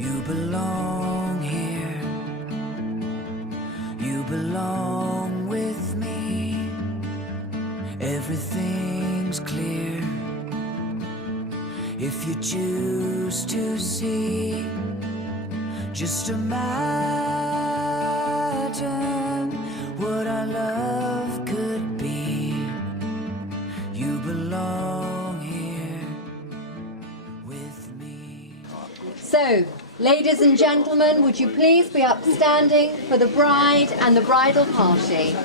You belong here. You belong with me. Everything's clear if you choose to see. Just imagine what our love could be. You belong here with me. So, ladies and gentlemen, would you please be upstanding for the bride and the bridal party?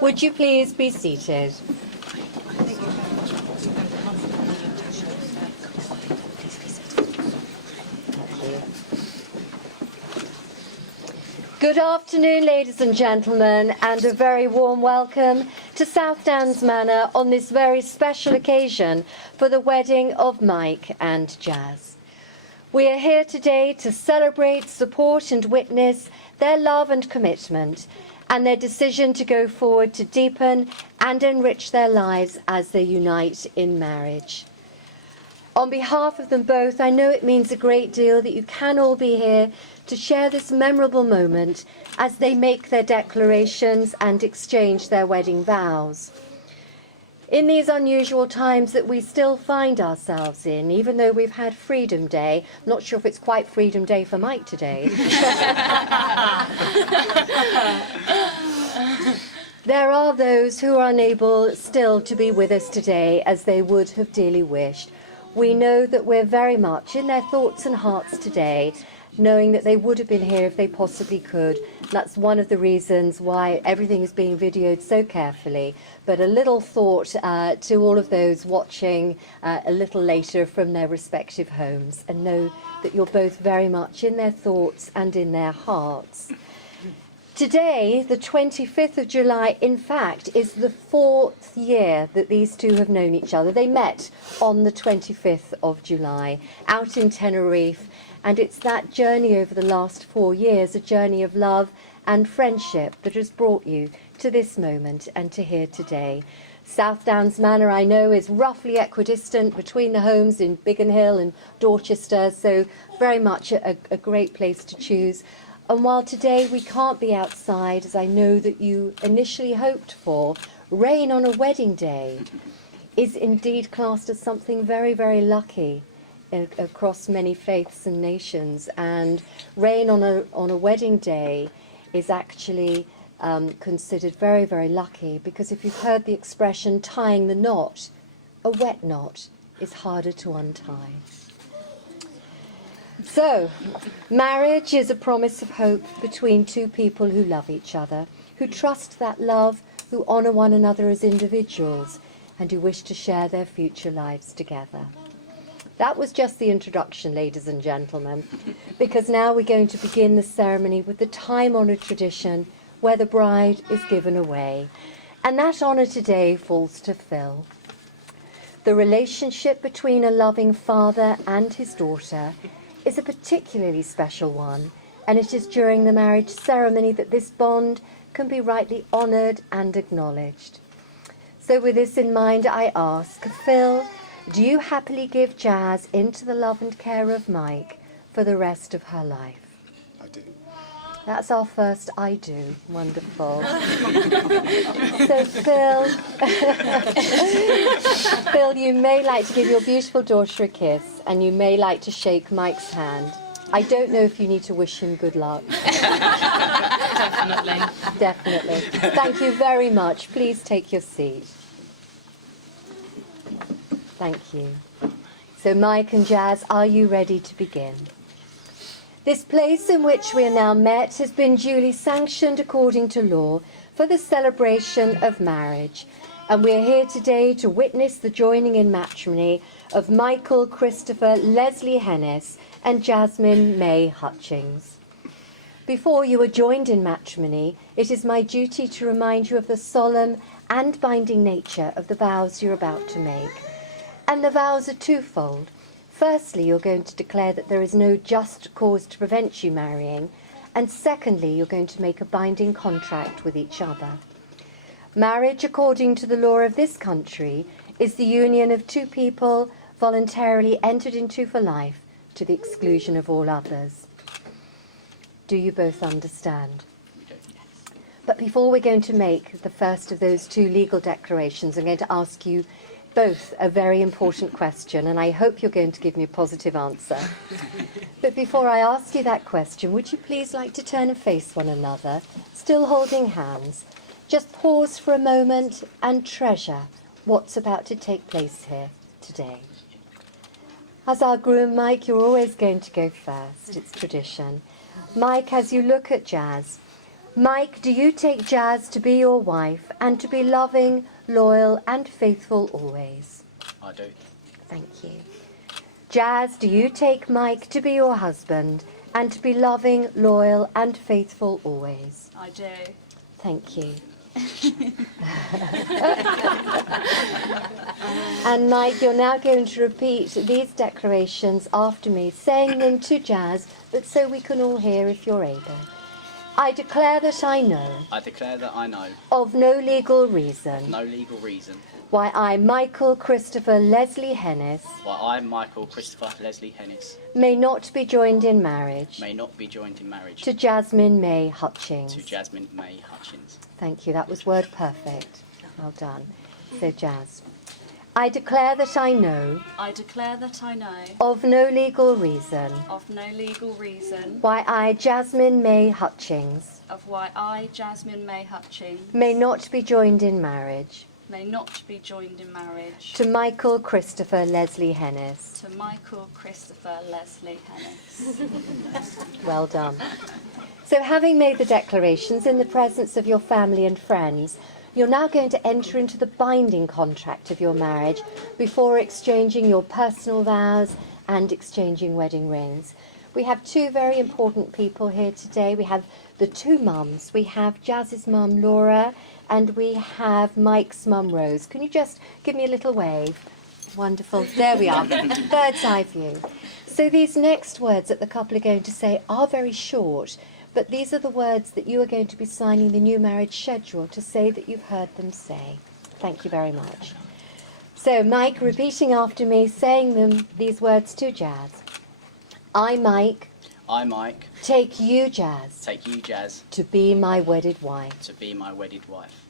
Would you please be seated? Good afternoon, ladies and gentlemen, and a very warm welcome to South Downs Manor on this very special occasion for the wedding of Mike and Jazz. We are here today to celebrate, support and witness their love and commitment and their decision to go forward to deepen and enrich their lives as they unite in marriage. On behalf of them both, I know it means a great deal that you can all be here to share this memorable moment as they make their declarations and exchange their wedding vows. In these unusual times that we still find ourselves in, even though we've had Freedom Day, I'm not sure if it's quite Freedom Day for Mike today, there are those who are unable still to be with us today as they would have dearly wished. We know that we're very much in their thoughts and hearts today, knowing that they would have been here if they possibly could. That's one of the reasons why everything is being videoed so carefully. But a little thought to all of those watching a little later from their respective homes, and know that you're both very much in their thoughts and in their hearts. Today, the 25th of July, in fact, is the 4th year that these two have known each other. They met on the 25th of July out in Tenerife, and it's that journey over the last 4 years, a journey of love and friendship, that has brought you to this moment and to here today. South Downs Manor, I know, is roughly equidistant between the homes in Biggin Hill and Dorchester, so very much a great place to choose. And while today we can't be outside, as I know that you initially hoped for, rain on a wedding day is indeed classed as something very, very lucky across many faiths and nations. And rain on a wedding day is actually considered very, very lucky, because if you've heard the expression tying the knot, a wet knot is harder to untie. So, marriage is a promise of hope between two people who love each other, who trust that love, who honour one another as individuals, and who wish to share their future lives together. That was just the introduction, ladies and gentlemen, because now we're going to begin the ceremony with the time-honoured tradition where the bride is given away. And that honour today falls to Phil. The relationship between a loving father and his daughter is a particularly special one, and it is during the marriage ceremony that this bond can be rightly honoured and acknowledged. So with this in mind, I ask, Phil, do you happily give Jazz into the love and care of Mike for the rest of her life? I do. That's our first I do. Wonderful. So Phil, Phil, you may like to give your beautiful daughter a kiss, and you may like to shake Mike's hand. I don't know if you need to wish him good luck. Definitely. Definitely. Thank you very much. Please take your seat. Thank you. So Mike and Jazz, are you ready to begin? This place in which we are now met has been duly sanctioned according to law for the celebration of marriage, and we are here today to witness the joining in matrimony of Michael Christopher Leslie Hennis and Jasmine May Hutchings. Before you are joined in matrimony, it is my duty to remind you of the solemn and binding nature of the vows you're about to make. And the vows are twofold. Firstly, you're going to declare that there is no just cause to prevent you marrying, and secondly, you're going to make a binding contract with each other. Marriage, according to the law of this country, is the union of two people voluntarily entered into for life to the exclusion of all others. Do you both understand? But before we're going to make the first of those two legal declarations, I'm going to ask you both a very important question, and I hope you're going to give me a positive answer. But before I ask you that question, would you please like to turn and face one another, still holding hands? Just pause for a moment and treasure what's about to take place here today. As our groom, Mike, you're always going to go first. It's tradition. Mike, as you look at Jazz, Mike, do you take Jazz to be your wife and to be loving, loyal and faithful always? I do. Thank you. Jazz, do you take Mike to be your husband and to be loving, loyal and faithful always? I do. Thank you. And Mike, you're now going to repeat these declarations after me, saying them to Jazz, but so we can all hear if you're able. I declare that I know, I declare that I know, of no legal reason, no legal reason, why I, Michael Christopher Leslie Hennis, why I, Michael Christopher Leslie Hennis, may not be joined in marriage may not be joined in marriage to Jasmine May Hutchings. to Jasmine May Hutchins. Thank you, that was word perfect. Well done. So Jazz. I declare that I know, I declare that I know, of no legal reason, of no legal reason, why I, Jasmine May Hutchings, of why I, Jasmine May Hutchings, may not be joined in marriage may not be joined in marriage to Michael Christopher Leslie Hennis. to Michael Christopher Leslie Hennis. Well done. So having made the declarations in the presence of your family and friends, you're now going to enter into the binding contract of your marriage before exchanging your personal vows and exchanging wedding rings. We have two very important people here today. We have the two mums. We have Jazz's mum, Laura, and we have Mike's mum, Rose. Can you just give me a little wave? Wonderful. There we are. Bird's eye view. So these next words that the couple are going to say are very short, but these are the words that you are going to be signing the new marriage schedule to say that you've heard them say. Thank you very much. So, Mike, repeating after me, saying these words to Jazz. I, Mike, I, Mike, take you, Jazz, take you, Jazz, to be my wedded wife. to be my wedded wife.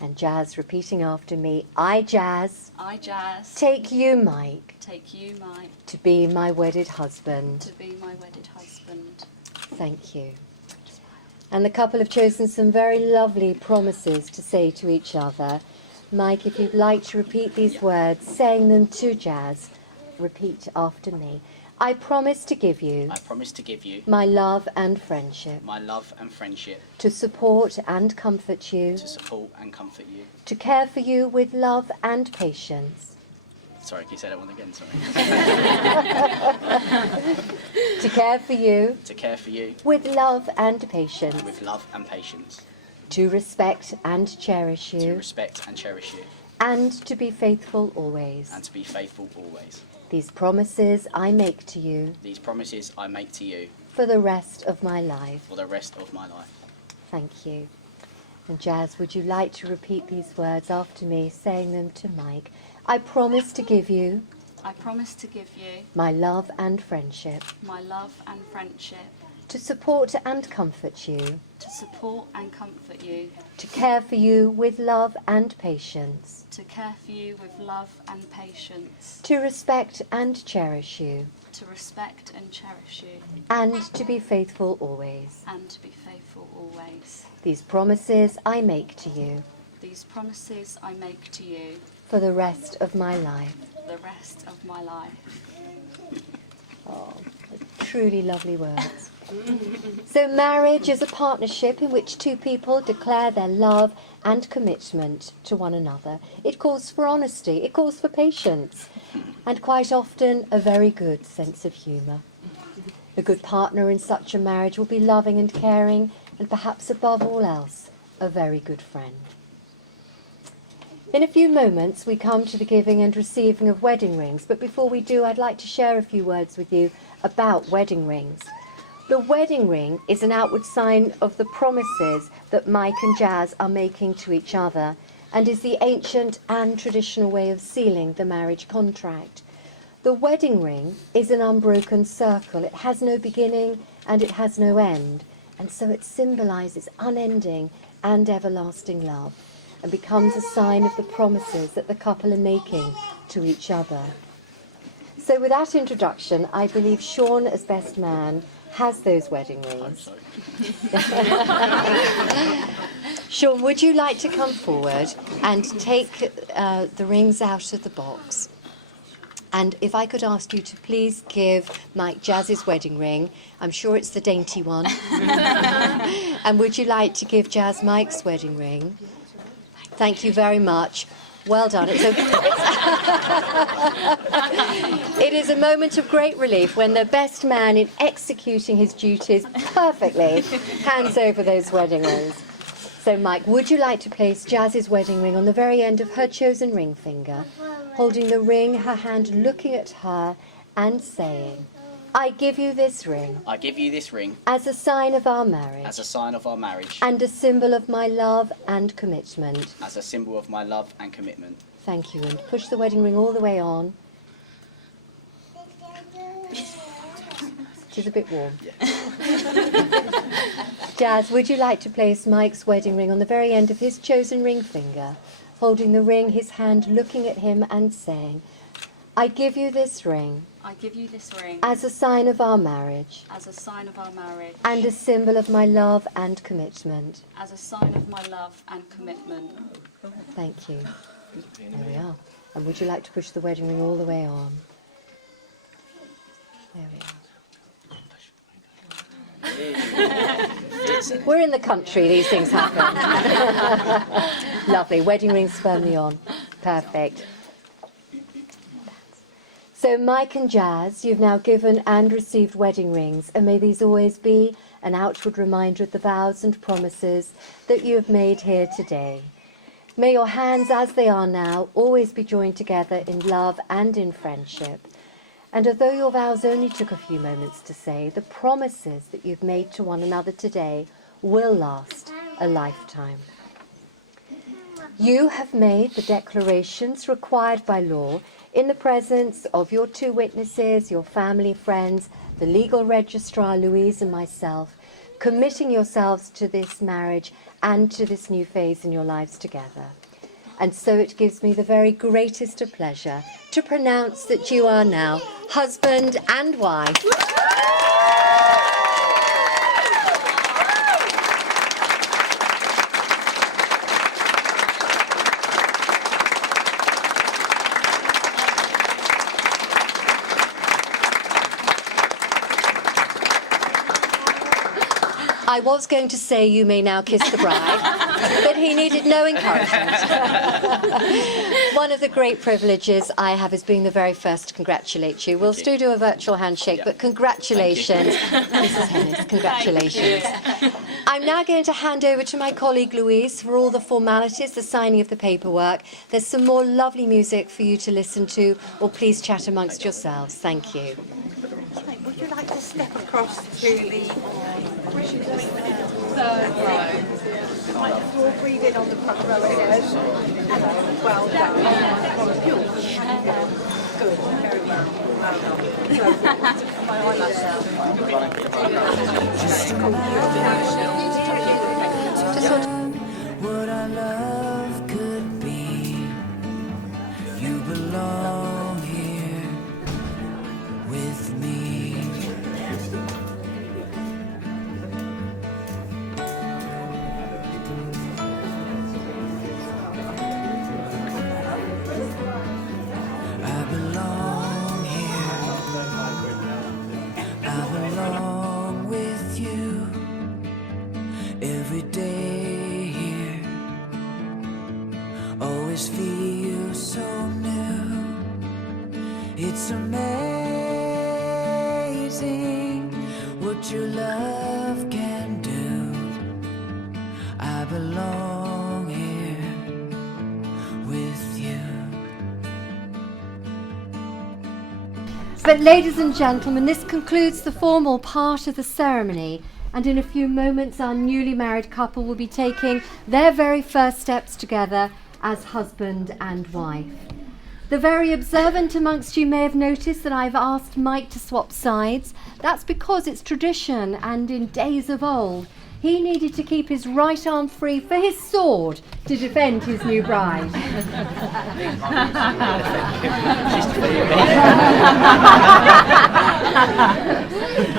And Jazz, repeating after me, I, Jazz, I, Jazz, take you, Mike, take you, Mike, to be my wedded husband. to be my wedded husband. Thank you. And the couple have chosen some very lovely promises to say to each other. Mike, if you'd like to repeat these words, saying them to Jazz, repeat after me. I promise to give you I promise to give you my love and friendship, my love and friendship, to support and comfort you, to support and comfort you. to care for you with love and patience, Sorry, can you say that one again? Sorry. to care for you To care for you with love and patience, with love and patience, to respect and cherish to you, respect and cherish you, and to be faithful always. and to be faithful always. These promises I make to you These promises I make to you for the rest of my life. for the rest of my life. Thank you. And Jazz, would you like to repeat these words after me, saying them to Mike? I promise to give you I promise to give you my love and friendship, my love and friendship, to support and comfort you, to support and comfort you, to care for you with love and patience, to care for you with love and patience, to respect and cherish you, to respect and cherish you, and to be faithful always. and to be faithful always. These promises I make to you These promises I make to you for the rest of my life. for the rest of my life. Oh, truly lovely words. So marriage is a partnership in which two people declare their love and commitment to one another. It calls for honesty, it calls for patience, and quite often a very good sense of humour. A good partner in such a marriage will be loving and caring, and perhaps above all else, a very good friend. In a few moments we come to the giving and receiving of wedding rings, but before we do I'd like to share a few words with you about wedding rings. The wedding ring is an outward sign of the promises that Mike and Jazz are making to each other, and is the ancient and traditional way of sealing the marriage contract. The wedding ring is an unbroken circle. It has no beginning and it has no end, and so it symbolises unending and everlasting love, and becomes a sign of the promises that the couple are making to each other. So with that introduction, I believe Sean, as best man, has those wedding rings. Sean, would you like to come forward and take the rings out of the box? And if I could ask you to please give Mike Jazz's wedding ring. I'm sure it's the dainty one. And would you like to give Jazz Mike's wedding ring? Thank you very much. Well done. It is a moment of great relief when the best man, in executing his duties perfectly, hands over those wedding rings. So, Mike, would you like to place Jazz's wedding ring on the very end of her chosen ring finger, holding the ring, her hand looking at her and saying, I give you this ring I give you this ring as a sign of our marriage as a sign of our marriage, and a symbol of my love and commitment. as a symbol of my love and commitment. Thank you, and push the wedding ring all the way on. It is a bit warm. Jazz, would you like to place Mike's wedding ring on the very end of his chosen ring finger, holding the ring, his hand looking at him and saying, I give you this ring I give you this ring as a sign of our marriage as a sign of our marriage, and a symbol of my love and commitment. as a sign of my love and commitment. Thank you. There we are. And would you like to push the wedding ring all the way on? There we are. We're in the country, these things happen. Lovely. Wedding rings firmly on. Perfect. So Mike and Jazz, you've now given and received wedding rings, and may these always be an outward reminder of the vows and promises that you have made here today. May your hands, as they are now, always be joined together in love and in friendship. And although your vows only took a few moments to say, the promises that you've made to one another today will last a lifetime. You have made the declarations required by law in the presence of your two witnesses, your family, friends, the legal registrar, Louise, and myself, committing yourselves to this marriage and to this new phase in your lives together. And so it gives me the very greatest of pleasure to pronounce that you are now husband and wife. I was going to say you may now kiss the bride, but he needed no encouragement. One of the great privileges I have is being the very first to congratulate you. We'll still do a virtual handshake, but congratulations, Mrs. Hennis, congratulations. I'm now going to hand over to my colleague Louise for all the formalities, the signing of the paperwork. There's some more lovely music for you to listen to, or please chat amongst yourselves. Thank you. Would you like to step across to the third row? Right, you'll breathe in on the front row again. Well done. Good, very well. Well done. My eyelashes. What our love could be. You belong here with me. I belong here. I belong with you every day here. Always feel so new. It's amazing what your love can do. I belong here with you. But ladies and gentlemen, this concludes the formal part of the ceremony, and in a few moments our newly married couple will be taking their very first steps together as husband and wife. The very observant amongst you may have noticed that I've asked Mike to swap sides. That's because it's tradition, and in days of old he needed to keep his right arm free for his sword to defend his new bride.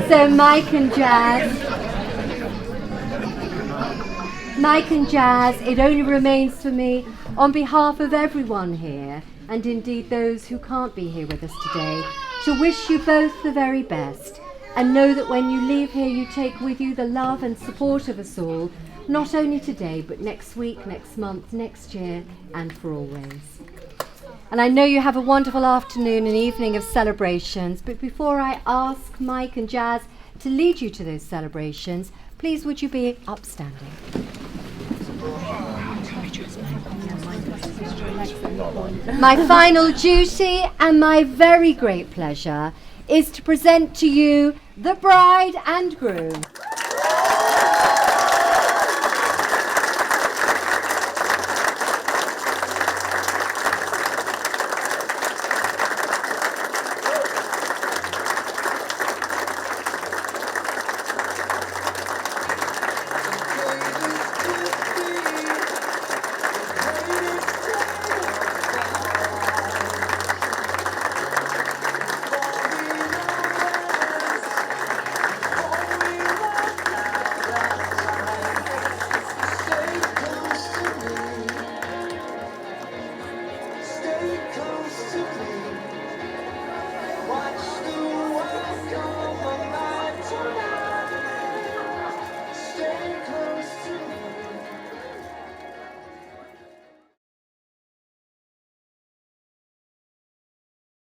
So Mike and Jazz, it only remains for me, on behalf of everyone here, and indeed those who can't be here with us today, to wish you both the very best, and know that when you leave here you take with you the love and support of us all, not only today but next week, next month, next year, and for always. And I know you have a wonderful afternoon and evening of celebrations, but before I ask Mike and Jazz to lead you to those celebrations, please would you be upstanding? My final duty and my very great pleasure is to present to you the bride and groom.